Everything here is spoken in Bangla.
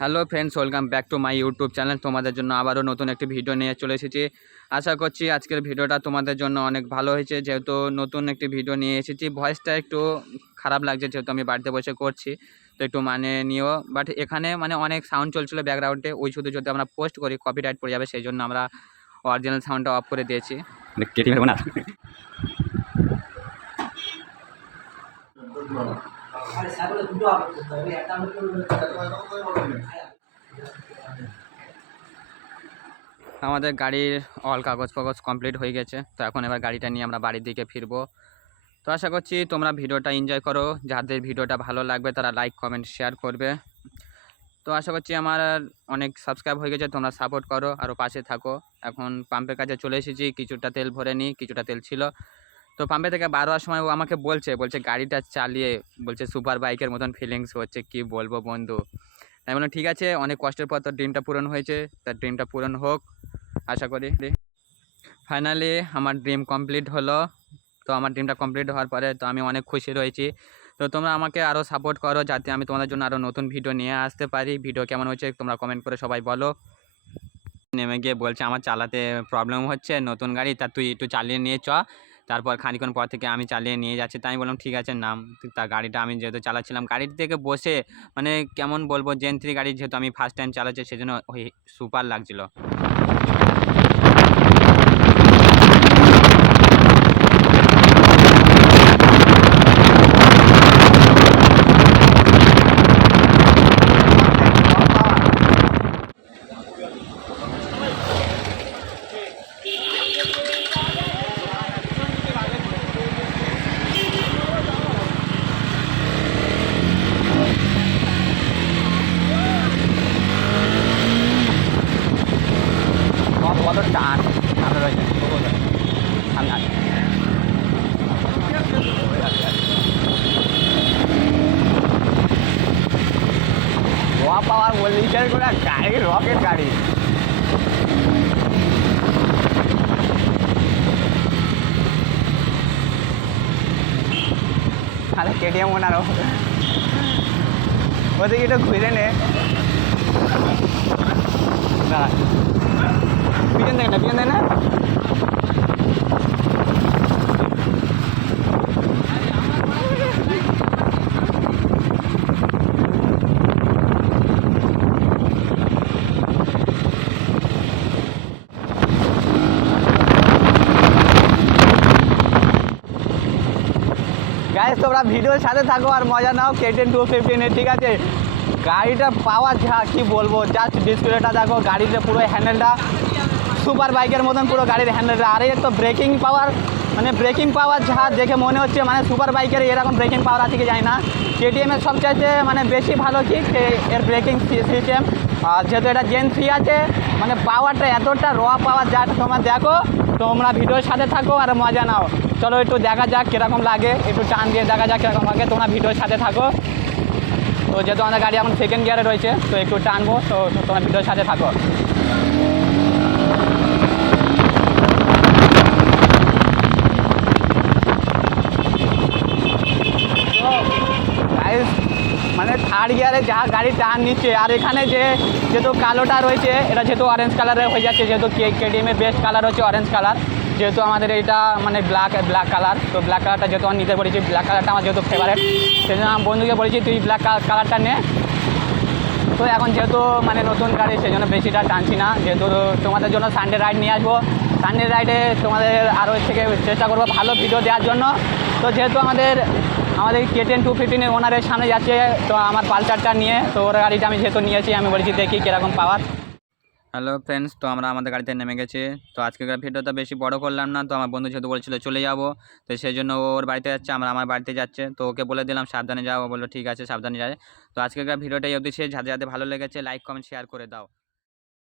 Hello friends, welcome back to my YouTube channel. তোমাদের জন্য আবারও নতুন একটি ভিডিও নিয়ে চলে এসেছি। আশা করছি আজকের ভিডিওটা তোমাদের জন্য অনেক ভালো হয়েছে। যেহেতু নতুন একটি ভিডিও নিয়ে এসেছি, ভয়েসটা একটু খারাপ লাগছে যেহেতু আমি বাড়িতে বসে করছি, তো একটু মানে নিও। বাট এখানে মানে অনেক সাউন্ড চলছিল ব্যাকগ্রাউন্ডে, ওই শুধু যদি আমরা পোস্ট করি কপিরাইট পড়ে যাবে, সেই জন্য আমরা অরিজিনাল সাউন্ডটা অফ করে দিয়েছি। কেটে ফেলবো না। আমাদের গাড়ির অল কাগজ কমপ্লিট হয়ে গেছে, তো এখন এবার গাড়িটা নিয়ে আমরা বাড়ির দিকে ফিরবো। তো আশা করছি তোমরা ভিডিওটা এনজয় করো। যাদের ভিডিওটা ভালো লাগবে তারা লাইক কমেন্ট শেয়ার করবে। তো আশা করছি আমার অনেক সাবস্ক্রাইব হয়ে গেছে, তোমরা সাপোর্ট করো, আরও পাশে থাকো। এখন পাম্পের কাছে চলে এসেছি, কিছুটা তেল ভরে নিই, কিছুটা তেল ছিল। তো পাম্পে থেকে বার হওয়ার সময় ও আমাকে বলছে গাড়িটা চালিয়ে বলছে সুপার বাইকের মতন ফিলিংস হচ্ছে, কি বলবো বন্ধু। আমি বললাম ঠিক আছে, অনেক কষ্টের পর তোর ড্রিমটা পূরণ হয়েছে, তার ড্রিমটা পূরণ হোক আশা করি। ফাইনালি আমার ড্রিম কমপ্লিট হলো। তো আমার ড্রিমটা কমপ্লিট হওয়ার পরে তো আমি অনেক খুশি রয়েছি। তো তোমরা আমাকে আরও সাপোর্ট করো যাতে আমি তোমাদের জন্য আরও নতুন ভিডিও নিয়ে আসতে পারি। ভিডিও কেমন হচ্ছে তোমরা কমেন্ট করে সবাই বলো। নেমে গিয়ে বলছে আমার চালাতে প্রবলেম হচ্ছে, নতুন গাড়ি, তা তুই একটু চালিয়ে নিয়ে চ। তারপর খানিকক্ষণ পর থেকে আমি চালিয়ে নিয়ে যাচ্ছি, তাই আমি বললাম ঠিক আছে নাম। তা গাড়িটা আমি যেহেতু চালাচ্ছিলাম, গাড়ির থেকে বসে মানে কেমন বলবো, জেন 3 গাড়ি যেহেতু আমি ফার্স্ট টাইম চালাচ্ছি সেজন্য ওই সুপার লাগছিলো। কত টান সামনে রয়েছে, সামনে আছে। গোয়া পাওয়ার বললিস করে গাড়ি, রকেট গাড়ি। তাহলে কেটিএম ওনারও ওদিকে একটু ঘুরে নে। দাঁড়া, পিছন দেখ না, পিছন দেখ না। গাইস তোমরা ভিডিওর সাথে থাকো আর মজা নাও KTM 215 ঠিক আছে। গাড়িটা পাওয়ার যা কি বলবো, জাস্ট ডিসপ্লেটা দেখো, গাড়িতে পুরো হ্যান্ডেলটা সুপার বাইকের মতন পুরো গাড়ির হ্যান্ডেলটা। আর এই তো ব্রেকিং পাওয়ার, মানে ব্রেকিং পাওয়ার যা দেখে মনে হচ্ছে মানে সুপার বাইকের এরকম ব্রেকিং পাওয়ার আছে কি জানি না। KTM-এর সবচাইতে মানে বেশি ভালো কি এর ব্রেকিং সিস্টেম। আর যেহেতু এটা জেন 3 আছে, মানে পাওয়ারটা এতটা র পাওয়ার, যা তোমরা দেখো, তোমরা ভিডিওর সাথে থাকো আর মজা নাও। চলো একটু দেখা যাক কীরকম লাগে, একটু টান দিয়ে দেখা যাক কীরকম লাগে, তোমরা ভিডিওর সাথে থাকো। তো যেহেতু আমাদের গাড়ি এখন সেকেন্ড গিয়ারে রয়েছে, তো একটু টানবো, তো তোমরা ভিডিওর সাথে থাকো। মানে থার্ড গিয়ারে যা গাড়ি টান নিচ্ছে, আর এখানে যেহেতু কালোটা রয়েছে, এটা যেহেতু অরেঞ্জ কালারে হয়ে যাচ্ছে, যেহেতু KTM-এর বেস্ট কালার হচ্ছে অরেঞ্জ কালার। যেহেতু আমাদের এইটা মানে ব্ল্যাক কালার, তো ব্ল্যাক কালারটা যেহেতু আমি নিতে পেরেছি, ব্ল্যাক কালারটা আমার যেহেতু ফেভারেট, সেই জন্য আমার বন্ধুকে বলেছি তুই ব্ল্যাক কালারটা নে। তো এখন যেহেতু মানে নতুন গাড়ি, সেই জন্য বেশিটা টানছি না। যেহেতু তোমাদের জন্য সানডে রাইড নিয়ে আসবো, সানডে রাইডে তোমাদের আরও থেকে চেষ্টা করবো ভালো ভিডিও দেওয়ার জন্য। তো যেহেতু আমাদের KTM 215-এর ওনারের সামনে যাচ্ছে, তো আমার পালসারটা নিয়ে, তো ওর গাড়িটা আমি যেহেতু নিয়েছি, আমি বলেছি দেখি কীরকম পাওয়ার। হ্যালো ফ্রেন্ডস, তো আমরা আমাদের গাড়িতে নেমে গেছি। তো আজকের ভিডিওটা বেশি বড় করলাম না, তো আমার বন্ধু যেহেতু বলছিল চলে যাব, তো সেই জন্য ওর বাড়িতে যাচ্ছে, আমার বাড়িতে যাচ্ছে। তো ওকে বলে দিলাম সাবধানে যাও, বললো ঠিক আছে সাবধানে যায়। তো আজকের ভিডিওটা এই অবধি শেষ। যাদের যাদের ভালো লেগেছে লাইক কমেন্ট শেয়ার করে দাও।